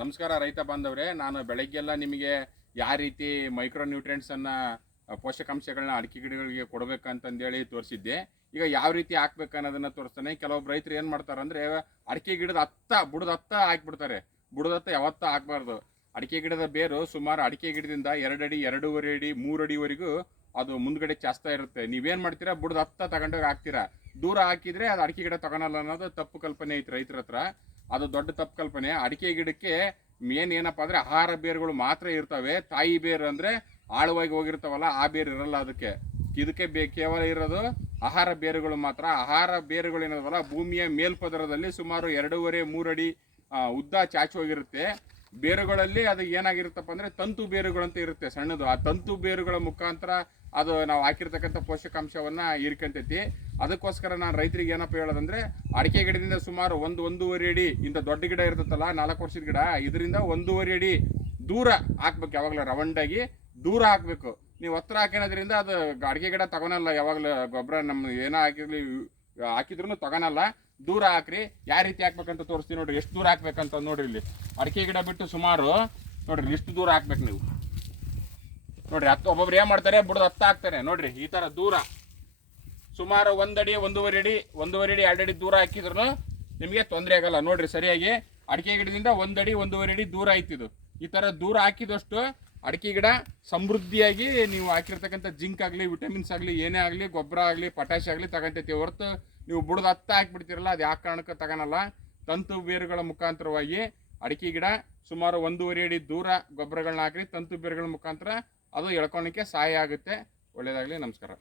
ನಮಸ್ಕಾರ ರೈತ ಬಾಂಧವರೇ. ನಾನು ಬೆಳಗ್ಗೆಲ್ಲ ನಿಮಗೆ ಯಾವ ರೀತಿ ಮೈಕ್ರೋ ನ್ಯೂಟ್ರಿಯೆಂಟ್ಸನ್ನು ಪೋಷಕಾಂಶಗಳನ್ನ ಅಡಿಕೆ ಗಿಡಗಳಿಗೆ ಕೊಡಬೇಕಂತಂದೇಳಿ ತೋರಿಸಿದ್ದೆ. ಈಗ ಯಾವ ರೀತಿ ಹಾಕ್ಬೇಕು ಅನ್ನೋದನ್ನು ತೋರಿಸ್ತಾನೆ. ಕೆಲವೊಬ್ಬ ರೈತರು ಏನು ಮಾಡ್ತಾರೆ ಅಂದರೆ, ಅಡಿಕೆ ಗಿಡದ ಬುಡದ ಹತ್ತ ಹಾಕಿಬಿಡ್ತಾರೆ. ಬುಡದ ಹತ್ತ ಯಾವತ್ತೂ ಹಾಕಬಾರ್ದು. ಅಡಿಕೆ ಗಿಡದ ಬೇರು ಸುಮಾರು ಅಡಿಕೆ ಗಿಡದಿಂದ 2 ಅಡಿ 2.5 ಅಡಿ 3 ಅಡಿವರೆಗೂ ಅದು ಮುಂದ್ಗಡೆ ಚಾಸ್ತಾ ಇರುತ್ತೆ. ನೀವೇನು ಮಾಡ್ತೀರಾ, ಬುಡದ ಹತ್ತ ತಗೊಂಡೋಗಿ ಹಾಕ್ತೀರಾ. ದೂರ ಹಾಕಿದರೆ ಅದು ಅಡಿಕೆ ಗಿಡ ತಗೊಳಲ್ಲ ಅನ್ನೋದು ತಪ್ಪು ಕಲ್ಪನೆ ಐತೆ ರೈತರ ಹತ್ರ. ಅದು ದೊಡ್ಡ ತಪ್ಪು ಕಲ್ಪನೆ. ಅಡಿಕೆ ಗಿಡಕ್ಕೆ ಮೇನ್ ಏನಪ್ಪ ಅಂದರೆ ಆಹಾರ ಬೇರುಗಳು ಮಾತ್ರ ಇರ್ತವೆ. ತಾಯಿ ಬೇರು ಅಂದರೆ ಆಳವಾಗಿ ಹೋಗಿರ್ತಾವಲ್ಲ, ಆ ಬೇರು ಇರಲ್ಲ ಇದಕ್ಕೆ ಕೇವಲ ಇರೋದು ಆಹಾರ ಬೇರುಗಳು ಮಾತ್ರ. ಆಹಾರ ಬೇರುಗಳು ಏನದಲ್ಲ, ಭೂಮಿಯ ಮೇಲ್ಪದರದಲ್ಲಿ ಸುಮಾರು 2.5-3 ಅಡಿ ಉದ್ದ ಚಾಚು ಹೋಗಿರುತ್ತೆ. ಬೇರುಗಳಲ್ಲಿ ಅದು ಏನಾಗಿರುತ್ತಪ್ಪ ಅಂದರೆ ತಂತು ಬೇರುಗಳಂತ ಇರುತ್ತೆ, ಸಣ್ಣದು. ಆ ತಂತು ಬೇರುಗಳ ಮುಖಾಂತರ ಅದು ನಾವು ಹಾಕಿರ್ತಕ್ಕಂಥ ಪೋಷಕಾಂಶವನ್ನು ಹೀರ್ಕೊಂತೈತಿ. ಅದಕ್ಕೋಸ್ಕರ ನಾನು ರೈತರಿಗೆ ಏನಪ್ಪ ಹೇಳೋದಂದರೆ, ಅಡಿಕೆ ಗಿಡದಿಂದ ಸುಮಾರು 1-1.5 ಅಡಿ ಇಂಥ ದೊಡ್ಡ ಗಿಡ ಇರ್ತೈತಲ್ಲ, 4 ವರ್ಷದ ಗಿಡ, ಇದರಿಂದ 1.5 ಅಡಿ ದೂರ ಹಾಕ್ಬೇಕು. ಯಾವಾಗಲೂ ರವಂಡಾಗಿ ದೂರ ಹಾಕಬೇಕು. ನೀವು ಹತ್ರ ಹಾಕೋದ್ರಿಂದ ಅದು ಅಡಿಕೆ ಗಿಡ ತಗೊಳಲ್ಲ. ಯಾವಾಗಲೂ ಗೊಬ್ಬರ ನಮ್ಮ ಏನೋ ಹಾಕಿದ್ರು ತಗೊಳಲ್ಲ. ದೂರ ಹಾಕ್ರಿ. ಯಾವ ರೀತಿ ಹಾಕ್ಬೇಕಂತ ತೋರಿಸ್ತೀನಿ ನೋಡ್ರಿ. ಎಷ್ಟು ದೂರ ಹಾಕ್ಬೇಕಂತ ನೋಡ್ರಿ. ಇಲ್ಲಿ ಅಡಿಕೆ ಗಿಡ ಬಿಟ್ಟು ಸುಮಾರು ನೋಡ್ರಿ ಇಷ್ಟು ದೂರ ಹಾಕ್ಬೇಕು ನೀವು. ನೋಡ್ರಿ, ಒಬ್ಬೊಬ್ರು ಏನು ಮಾಡ್ತಾರೆ, ಬುಡದ ಹತ್ತ ಹಾಕ್ತಾರೆ. ನೋಡ್ರಿ ಈ ಥರ ದೂರ ಸುಮಾರು 1 ಅಡಿ 1.5 ಅಡಿ 2 ಅಡಿ ದೂರ ಹಾಕಿದ್ರು ನಿಮಗೆ ತೊಂದರೆ ಆಗಲ್ಲ. ನೋಡ್ರಿ ಸರಿಯಾಗಿ ಅಡಿಕೆ ಗಿಡದಿಂದ 1 ಅಡಿ 1.5 ಅಡಿ ದೂರ ಆಯ್ತಿದ್ದು. ಈ ಥರ ದೂರ ಹಾಕಿದಷ್ಟು ಅಡಿಕೆ ಗಿಡ ಸಮೃದ್ಧಿಯಾಗಿ ನೀವು ಹಾಕಿರ್ತಕ್ಕಂಥ ಜಿಂಕ್ ಆಗಲಿ, ವಿಟಮಿನ್ಸ್ ಆಗಲಿ, ಏನೇ ಆಗಲಿ, ಗೊಬ್ಬರ ಆಗಲಿ, ಪೊಟ್ಯಾಶ್ ಆಗಲಿ ತಗೊಂತೈತಿ. ಹೊರತು ನೀವು ಬುಡದ ಹತ್ತ ಹಾಕಿಬಿಡ್ತೀರಲ್ಲ, ಅದು ಯಾವ ಕಾರಣಕ್ಕೆ ತಗೊಳಲ್ಲ. ತಂತು ಬೇರುಗಳ ಮುಖಾಂತರವಾಗಿ ಅಡಿಕೆ ಗಿಡ ಸುಮಾರು 1.5 ಅಡಿ ದೂರ ಗೊಬ್ಬರಗಳನ್ನ ಹಾಕಿ ತಂತು ಬೇರುಗಳ ಮುಖಾಂತರ ಅದು ಎಳ್ಕೊಳ್ಳಿಕ್ಕೆ ಸಹಾಯ ಆಗುತ್ತೆ. ಒಳ್ಳೆಯದಾಗಲಿ. ನಮಸ್ಕಾರ.